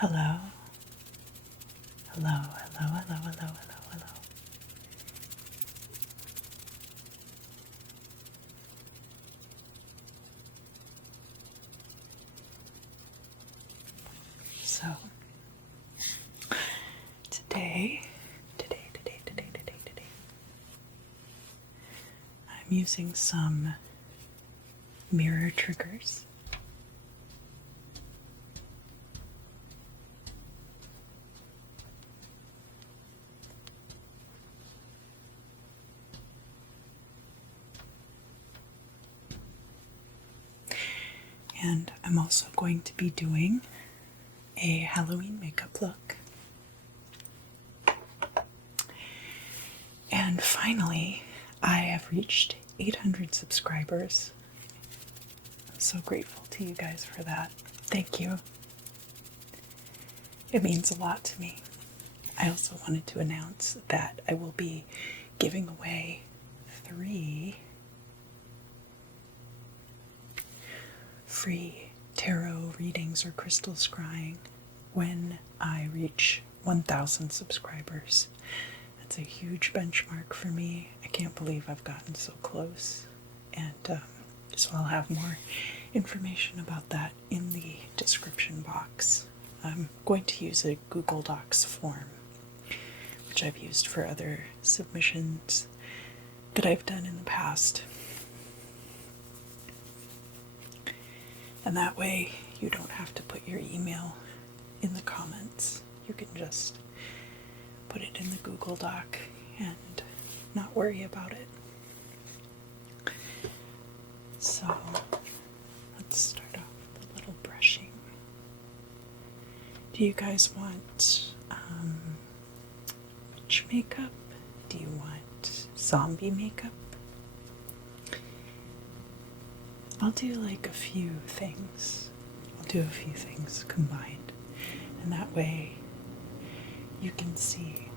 Hello. Hello, hello, hello, hello, hello, hello. So, today, I'm using some mirror triggers. And I'm also going to be doing a Halloween makeup look. And finally, I have reached 800 subscribers. I'm so grateful to you guys for that. Thank you. It means a lot to me. I also wanted to announce that I will be giving away 3 free tarot readings or crystal scrying when I reach 1,000 subscribers. That's a huge benchmark for me. I can't believe I've gotten so close. And so I'll have more information about that in the description box. I'm going to use a Google Docs form, which I've used for other submissions that I've done in the past. And that way you don't have to put your email in the comments. You can just put it in the Google Doc and not worry about it. So let's start off with a little brushing. Do you guys want witch makeup? Do you want zombie makeup? I'll do like a few things. I'll do a few things combined. And that way you can see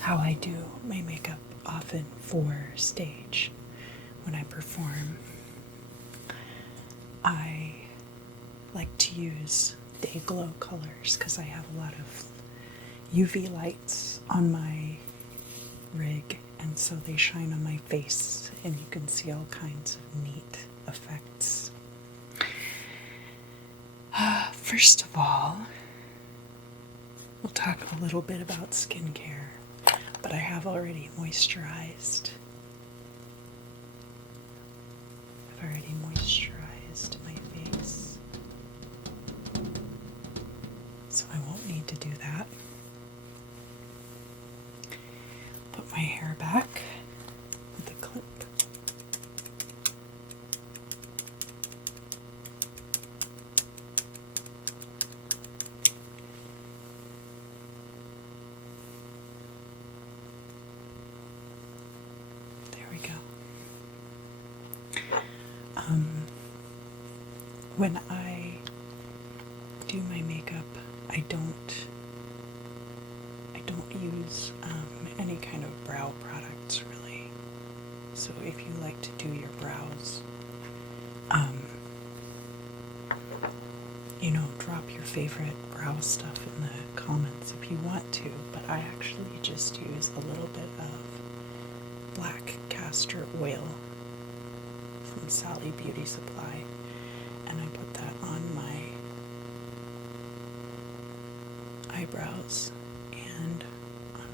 how I do my makeup often for stage. When I perform, I like to use day glow colors because I have a lot of UV lights on my rig, and so they shine on my face and you can see all kinds of neat effects. First of all, we'll talk a little bit about skincare, but I have already moisturized. I've already moisturized my face, so I won't need to do that. Put my hair back with a clip. There we go. When I do my makeup, I don't use any kind of brow products really. So if you like to do your brows, drop your favorite brow stuff in the comments if you want to, but I actually just use a little bit of black castor oil from Sally Beauty Supply, and I put that on my eyebrows and on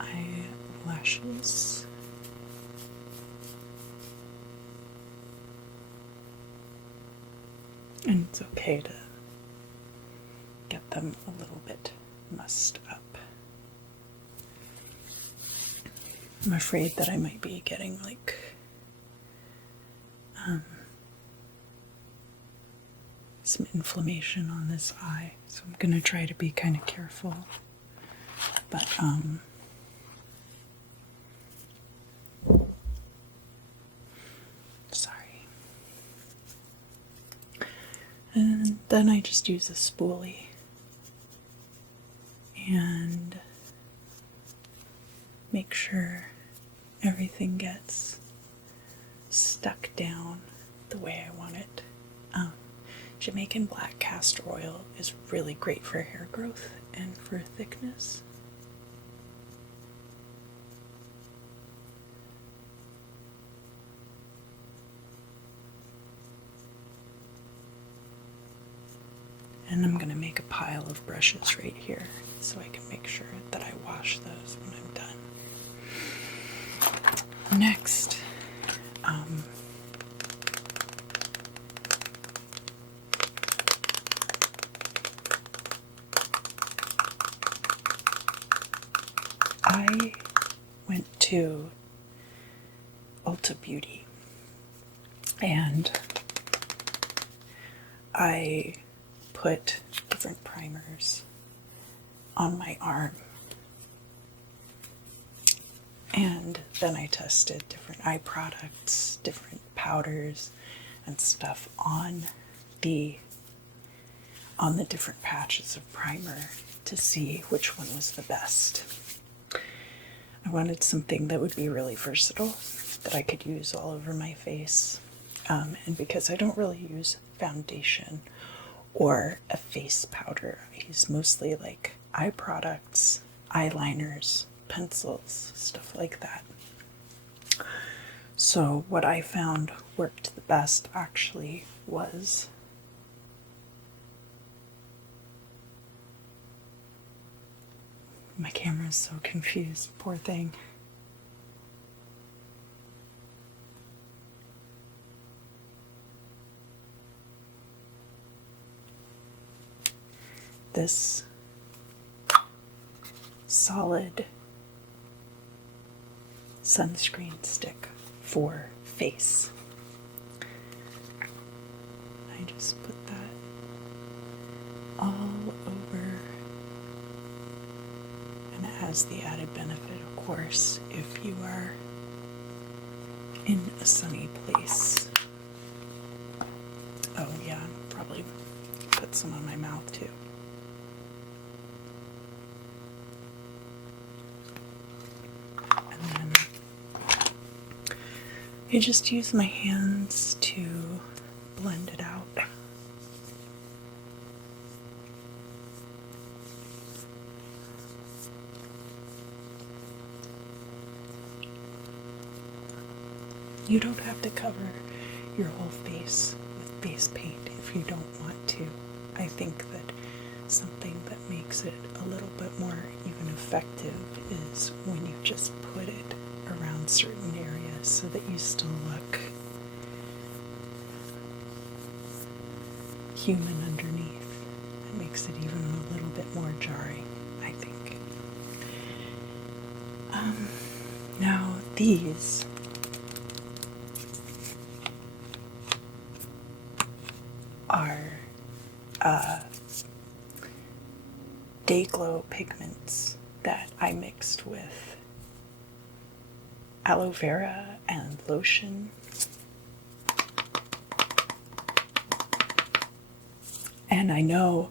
my eyelashes. And it's okay to get them a little bit mussed up. I'm afraid that I might be getting some inflammation on this eye, so I'm gonna try to be kind of careful. But sorry. And then I just use a spoolie and make sure everything gets stuck down the way I want it. Jamaican black castor oil is really great for hair growth and for thickness. And I'm going to make a pile of brushes right here so I can make sure that I wash those when I'm done. Next, I went to Ulta Beauty and I put different primers on my arm, and then I tested different eye products, different powders and stuff on the different patches of primer to see which one was the best. I wanted something that would be really versatile, that I could use all over my face, and because I don't really use foundation or a face powder, I use mostly like eye products, eyeliners, pencils, stuff like that. So what I found worked the best actually was my camera is so confused, poor thing. This solid sunscreen stick for face. I just put that all over, and it has the added benefit, of course, if you are in a sunny place. Oh yeah, probably put some on my mouth too. And then I just use my hands to blend it out. You don't have to cover your whole face with face paint if you don't want to. I think that something that makes it a little bit more even effective is when you just put it around certain areas so that you still look human underneath. It makes it even a little bit more jarring, I think. Now these are Day Glow pigments that I mixed with aloe vera and lotion. And I know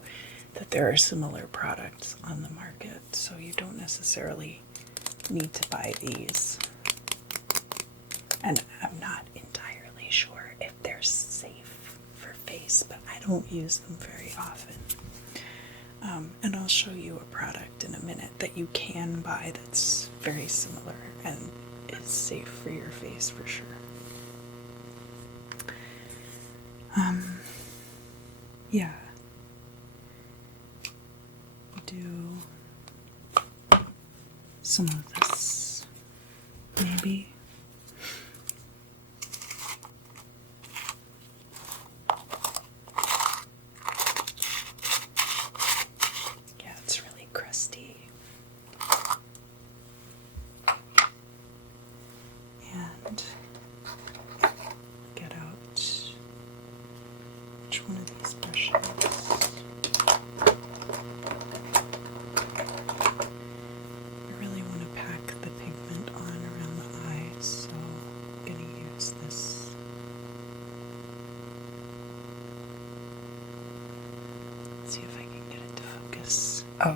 that there are similar products on the market, so you don't necessarily need to buy these. And I'm not entirely sure if they're safe for face, but I don't use them very often. And I'll show you a product in a minute that you can buy that's very similar and is safe for your face for sure. Yeah. Do some of this, maybe. Yeah, it's really crusty. And get out which one of these brushes. I really want to pack the pigment on around the eyes, so I'm going to use this. Let's see if I can get it to focus. Oh,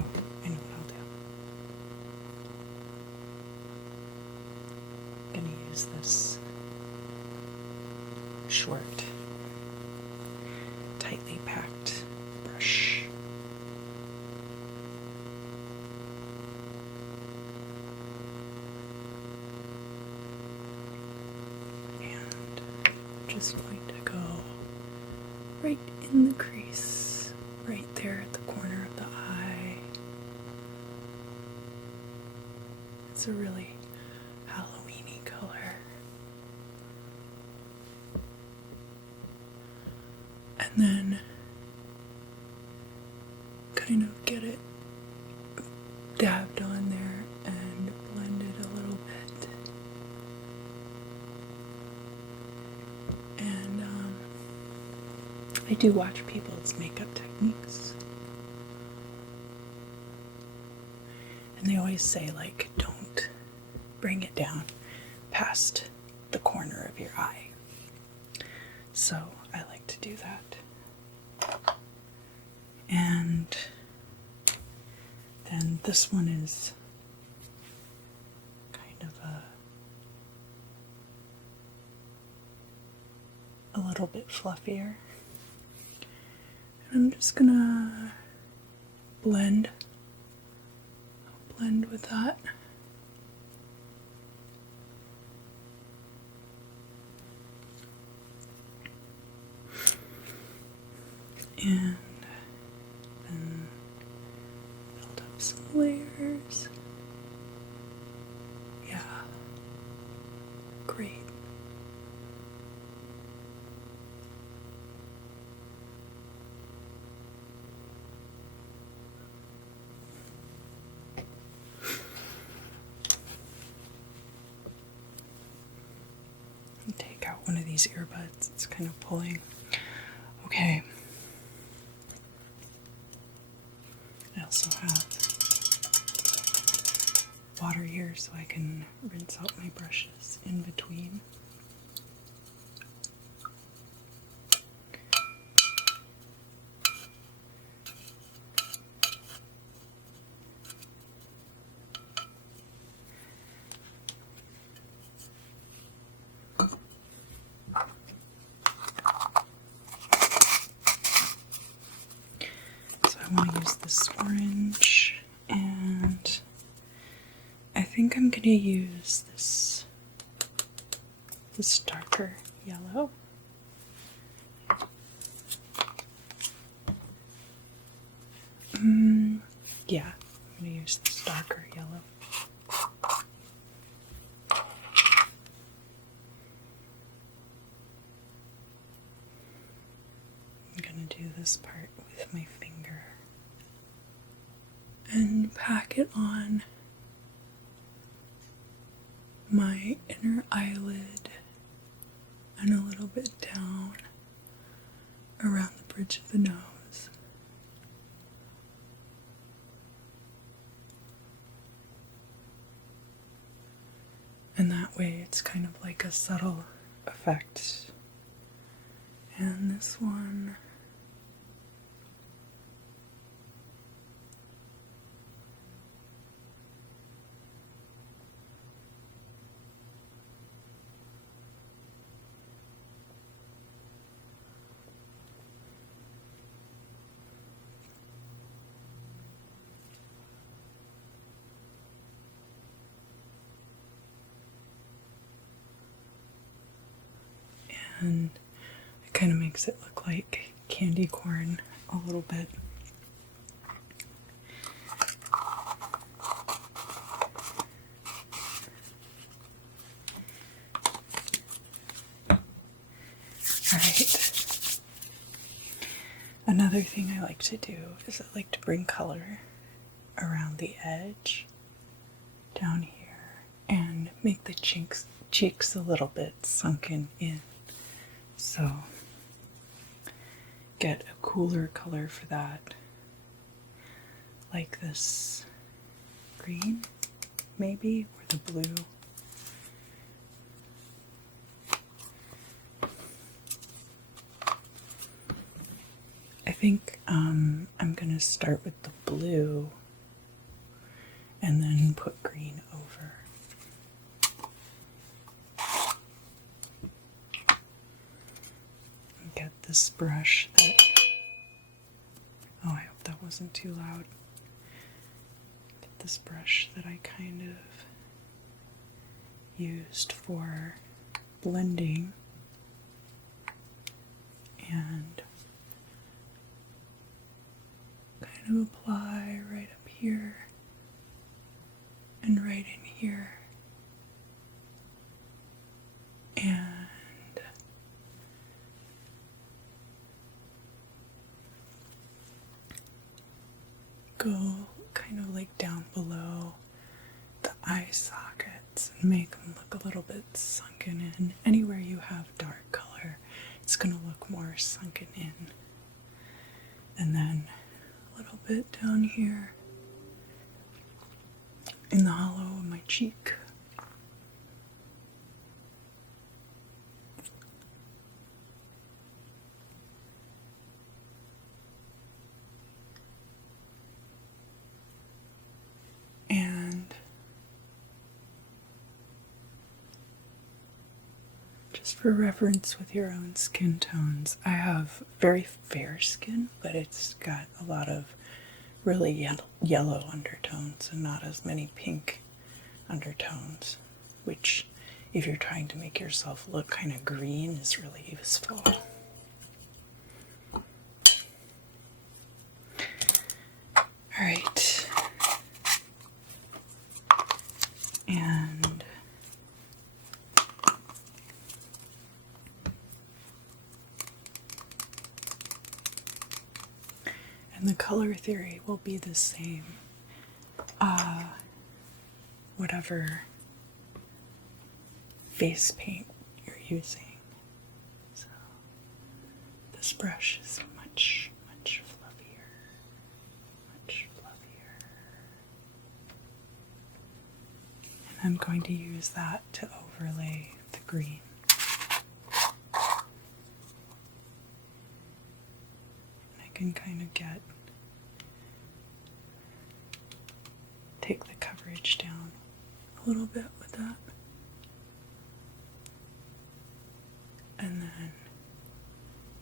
I know what I'll do. I'm going to use this short, tightly lightly packed brush. And I'm just going to go right in the crease, right there at the corner of the eye. It's a really Halloween-y color. And then kind of get it dabbed on there and blend it a little bit. And I do watch people's makeup techniques. And they always say, like, don't bring it down past the corner of your eye. So I like to do that. And then this one is kind of a little bit fluffier. And I'm just gonna blend with that. And then build up some layers. Yeah, great. Take out one of these earbuds, it's kind of pulling. Okay. I also have water here so I can rinse out my brushes in between. I want to use this orange, and I think I'm going to use this darker yellow. Yeah, I'm going to use this darker yellow. I'm going to do this part with my finger and pack it on my inner eyelid and a little bit down around the bridge of the nose. And that way it's kind of like a subtle effect. And this one, and it kind of makes it look like candy corn a little bit. Alright. Another thing I like to do is I like to bring color around the edge down here and make the cheeks a little bit sunken in. So get a cooler color for that, like this green maybe, or the blue. I think I'm going to start with the blue and then put green over. Get this brush that Oh, I hope that wasn't too loud. Get this brush that I kind of used for blending and kind of apply right up here and right in here. And go kind of like down below the eye sockets and make them look a little bit sunken in. Anywhere you have dark color, it's going to look more sunken in. And then a little bit down here in the hollow of my cheek. And just for reference with your own skin tones, I have very fair skin, but it's got a lot of really yellow undertones and not as many pink undertones, which, if you're trying to make yourself look kind of green, is really useful. All right. And the color theory will be the same. Whatever face paint you're using. So this brush is much fluffier. Much fluffier. And I'm going to use that to overlay the green. And I can kind of take the coverage down a little bit with that. And then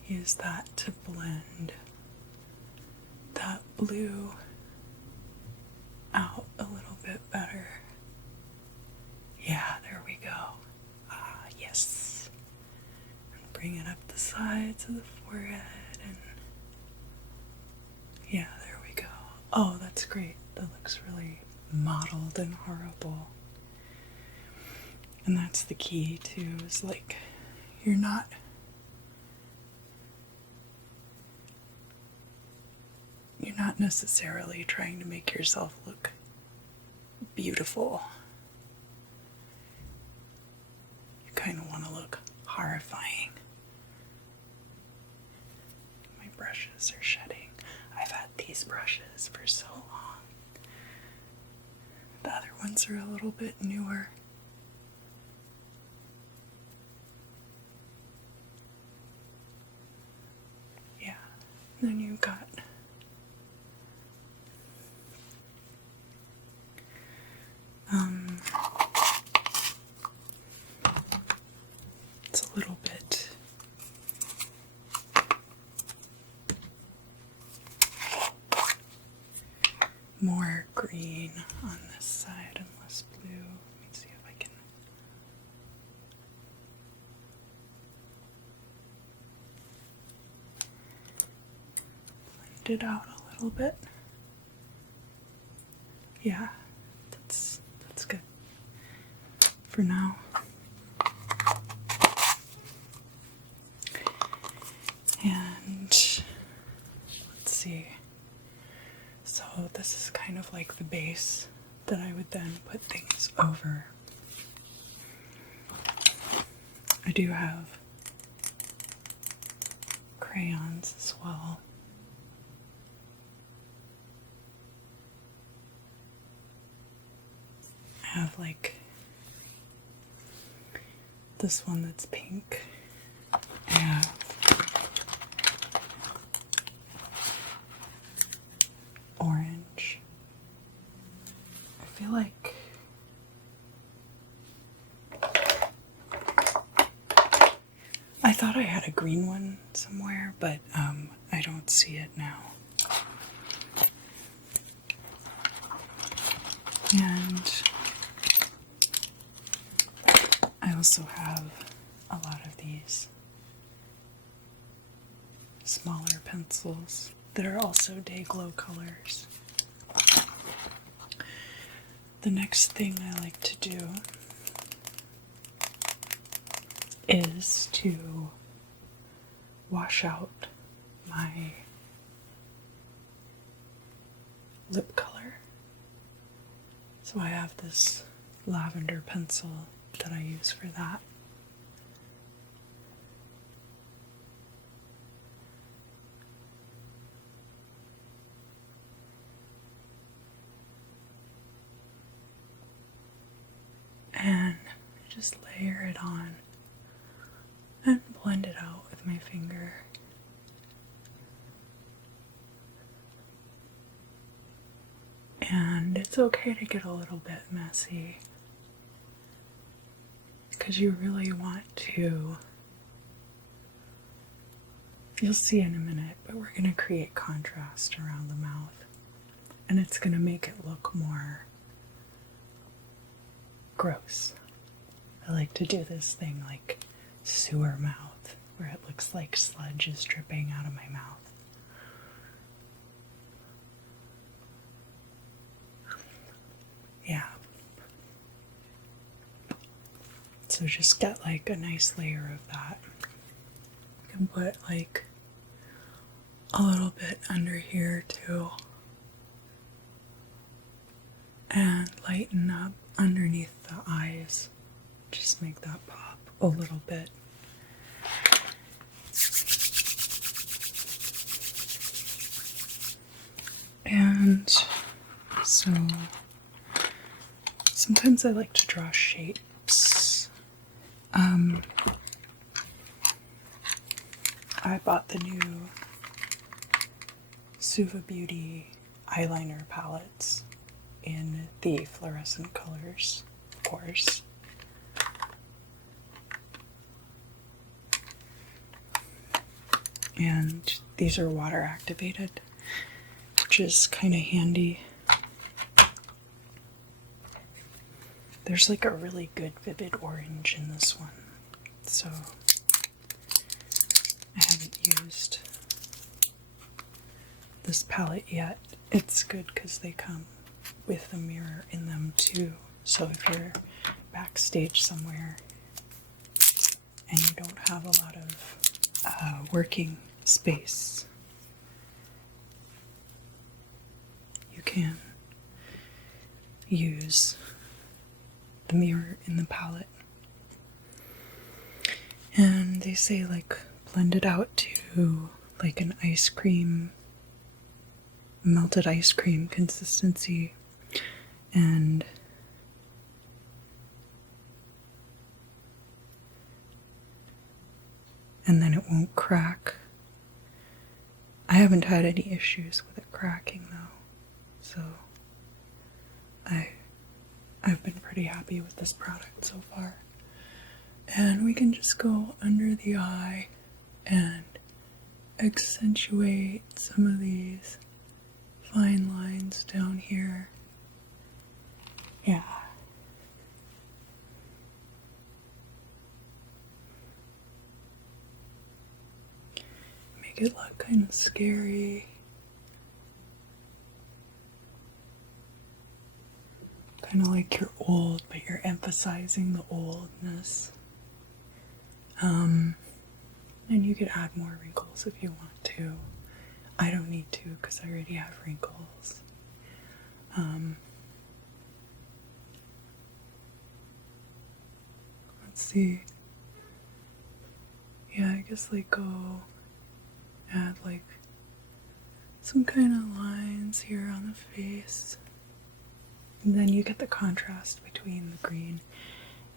use that to blend that blue out a little bit better. Yeah, there we go. Ah, yes. And bring it up the sides of the forehead and yeah, there we go. Oh, that's great. That looks really mottled and horrible. And that's the key too, is like you're not necessarily trying to make yourself look beautiful. You kind of want to look horrifying. My brushes are shedding. I've had these brushes for so long. The other ones are a little bit newer. Yeah, and then you've got it's a little bit more green on this side and less blue. Let me see if I can blend it out a little bit. Yeah, that's good for now. And let's see. So this is kind of like the base that I would then put things over. I do have crayons as well. I have like this one that's pink. I have orange. I feel like I thought I had a green one somewhere, but I don't see it now. also have a lot of these smaller pencils that are also day glow colors. The next thing I like to do is to wash out my lip color. So I have this lavender pencil that I use for that. And I just layer it on and blend it out with my finger. And it's okay to get a little bit messy because you really want to, you'll see in a minute, but we're going to create contrast around the mouth, and it's going to make it look more gross. I like to do this thing like sewer mouth, where it looks like sludge is dripping out of my mouth. Yeah. So just get like a nice layer of that. You can put like a little bit under here too. And lighten up underneath the eyes. Just make that pop a little bit. And so sometimes I like to draw shapes. I bought the new SUVA Beauty eyeliner palettes in the fluorescent colors, of course. And these are water activated, which is kind of handy. There's like a really good vivid orange in this one, so I haven't used this palette yet. It's good because they come with a mirror in them too, so if you're backstage somewhere and you don't have a lot of working space, you can use the mirror in the palette. And they say like blend it out to like an ice cream, melted ice cream consistency, and then it won't crack. I haven't had any issues with it cracking though, so I've been pretty happy with this product so far. And we can just go under the eye and accentuate some of these fine lines down here. Yeah. Make it look kind of scary. Kind of like you're old, but you're emphasizing the oldness. And you could add more wrinkles if you want to. I don't need to because I already have wrinkles. Let's see. Yeah, I guess like go add like some kind of lines here on the face. And then you get the contrast between the green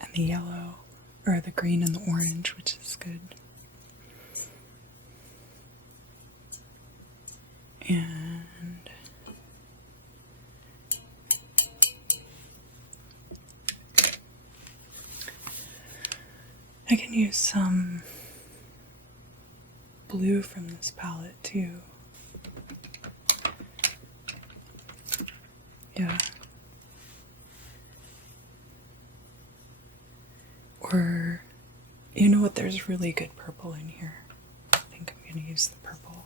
and the yellow, or the green and the orange, which is good. And I can use some blue from this palette too. Yeah. Or Or, you know what, there's really good purple in here. I think I'm going to use the purple.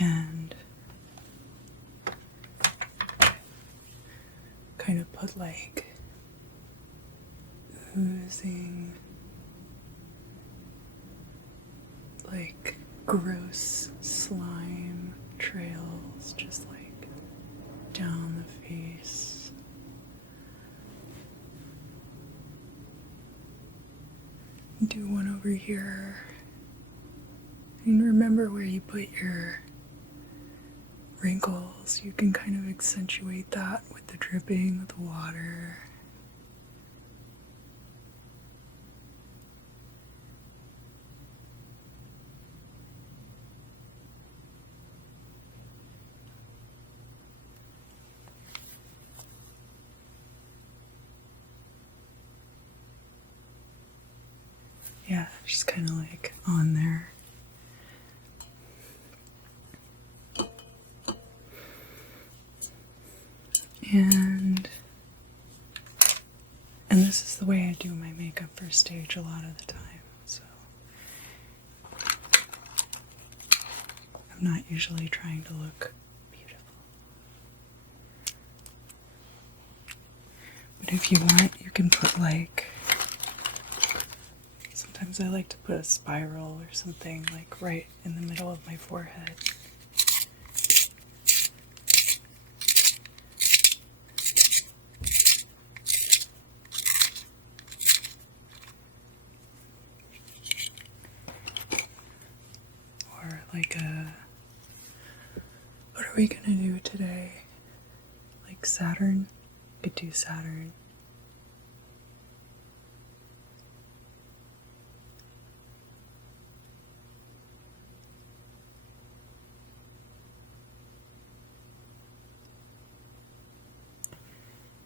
And kind of put like oozing, like gross slime trails just like down the face. Do one over here. And remember where you put your wrinkles. You can kind of accentuate that with the dripping of the water. Yeah, just kind of like on there. And this is the way I do my makeup for stage a lot of the time, so I'm not usually trying to look beautiful. But if you want, you can put like, sometimes I like to put a spiral or something like right in the middle of my forehead. Like what are we gonna do today? Like Saturn? We could do Saturn.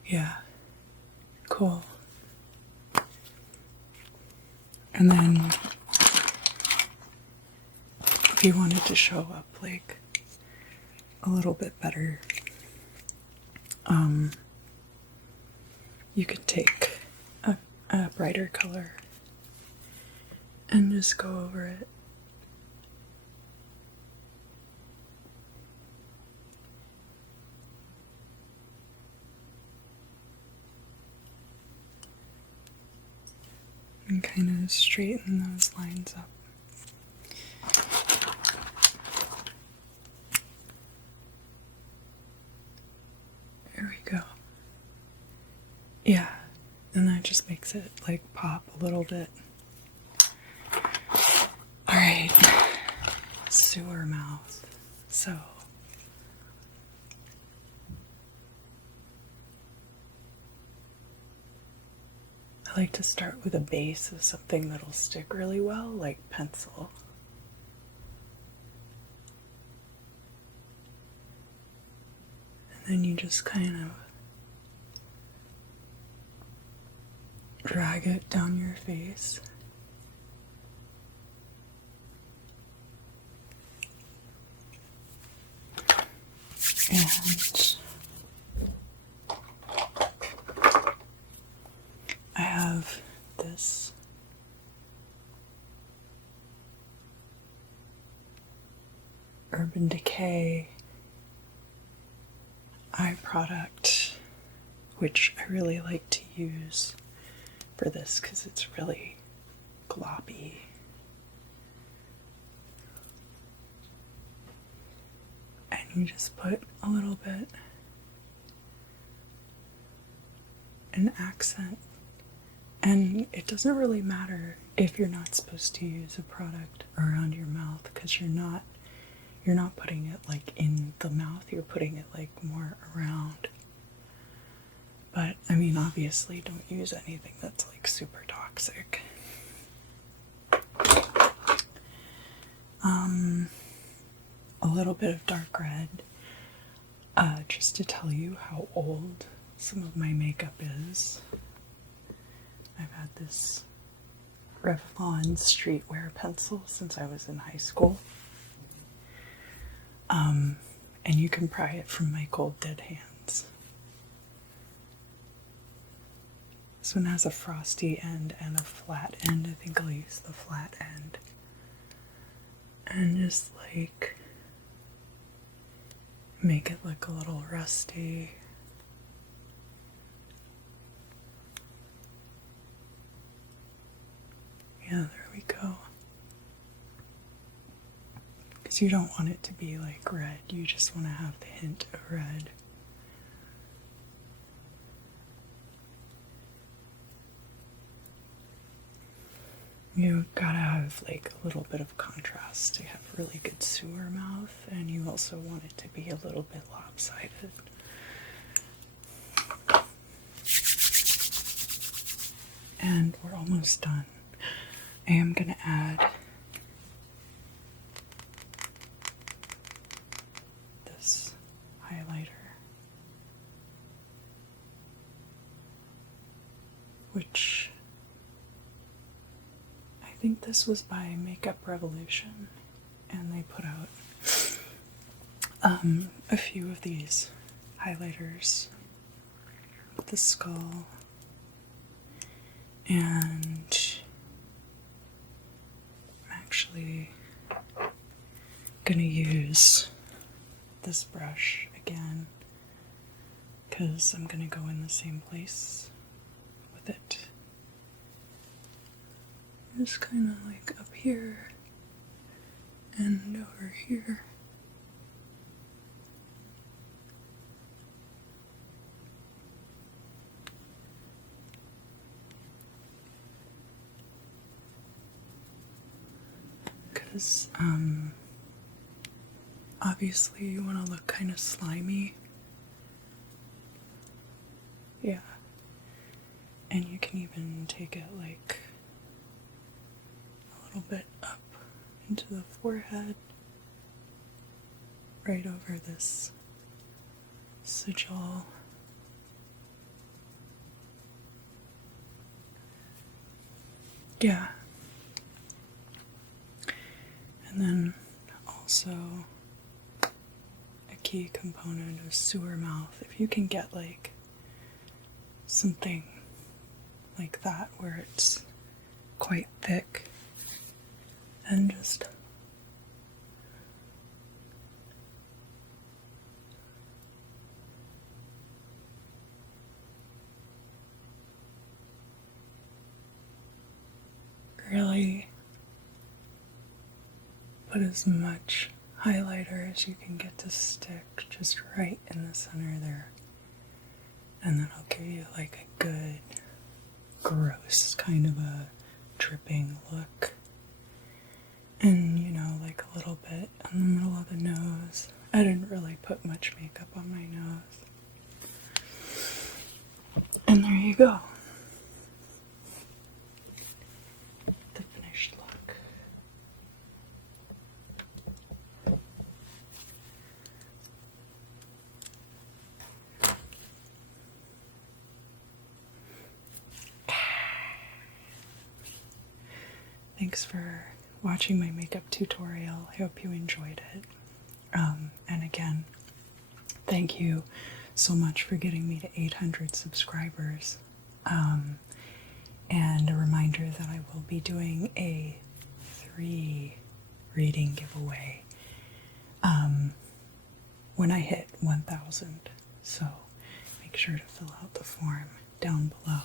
Yeah, cool. And then if you wanted to show up like a little bit better, you could take a brighter color and just go over it. And kind of straighten those lines up. There we go. Yeah, and that just makes it like pop a little bit. Alright, sewer mouth. So, I like to start with a base of something that'll stick really well, like pencil. And then you just kind of drag it down your face. And I have this Urban Decay eye product, which I really like to use for this because it's really gloppy. And you just put a little bit, an accent, and it doesn't really matter if you're not supposed to use a product around your mouth because you're not putting it like in the mouth, you're putting it like more around. But I mean, obviously don't use anything that's like super toxic. A little bit of dark red, just to tell you how old some of my makeup is. I've had this Revlon streetwear pencil since I was in high school. And you can pry it from my cold dead hands. This one has a frosty end and a flat end. I think I'll use the flat end. And just like make it look a little rusty. Yeah, there we go. Because you don't want it to be like red, you just want to have the hint of red. You gotta have like a little bit of contrast to have really good sewer mouth, and you also want it to be a little bit lopsided. And we're almost done. I am gonna add this highlighter, which I think this was by Makeup Revolution, and they put out a few of these highlighters with the skull, and I'm actually gonna use this brush again because I'm gonna go in the same place with it. Just kind of like up here and over here. Because obviously you want to look kind of slimy. Yeah. And you can even take it like a little bit up into the forehead, right over this sigil. Yeah. And then also a key component of sewer mouth, if you can get like something like that where it's quite thick, and just really put as much highlighter as you can get to stick just right in the center there. And then I'll give you like a good, gross kind of a dripping look. And, you know, like a little bit on the middle of the nose. I didn't really put much makeup on my nose. And there you go. The finished look. Thanks for watching my makeup tutorial. I hope you enjoyed it. And again, thank you so much for getting me to 800 subscribers. And a reminder that I will be doing a 3 reading giveaway when I hit 1,000. So make sure to fill out the form down below.